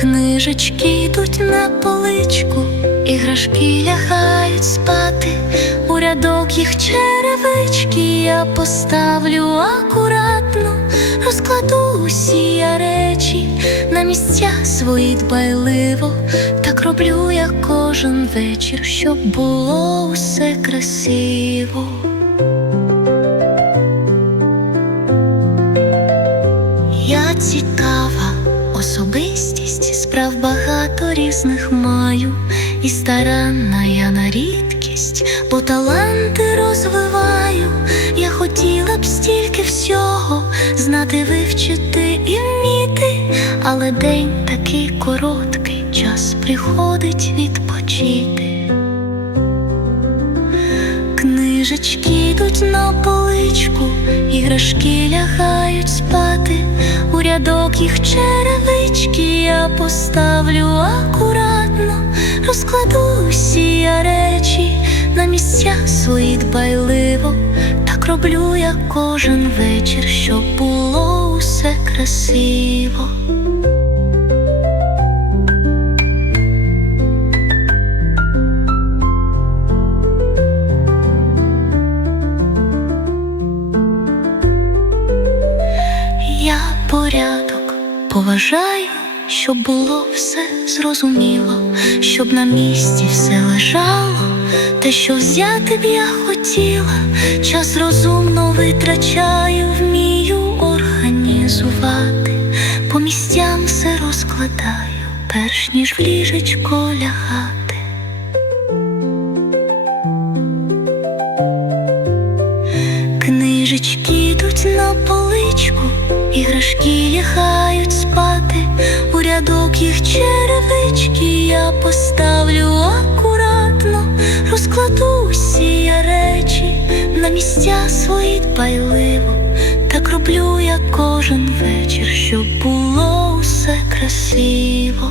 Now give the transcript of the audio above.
Книжечки йдуть на поличку, іграшки лягають спати, у рядок їх черевички я поставлю акуратно, розкладу усі я речі на місця свої дбайливо, так роблю я кожен вечір, щоб було усе красиво. Я цікава особистість, справ багато різних маю, і старанна я на рідкість, бо таланти розвиваю. Я хотіла б стільки всього знати, вивчити і вміти, але день такий короткий, час приходить відпочити. Книжечки йдуть на поличку, іграшки лягають спати, у рядок їх черевички поставлю акуратно, розкладу усі я речі на місця свої дбайливо, так роблю я кожен вечір, щоб було усе красиво. Я порядок поважаю, щоб було все зрозуміло, щоб на місці все лежало, те, що взяти б я хотіла, час розумно витрачаю, вмію організувати, по місцям все розкладаю, перш ніж в ліжечко лягати. Книжечки йдуть на поличку, іграшки лягають їх я поставлю акуратно, розкладу усі я речі на місця свої дбайливо, так роблю я кожен вечір, щоб було усе красиво.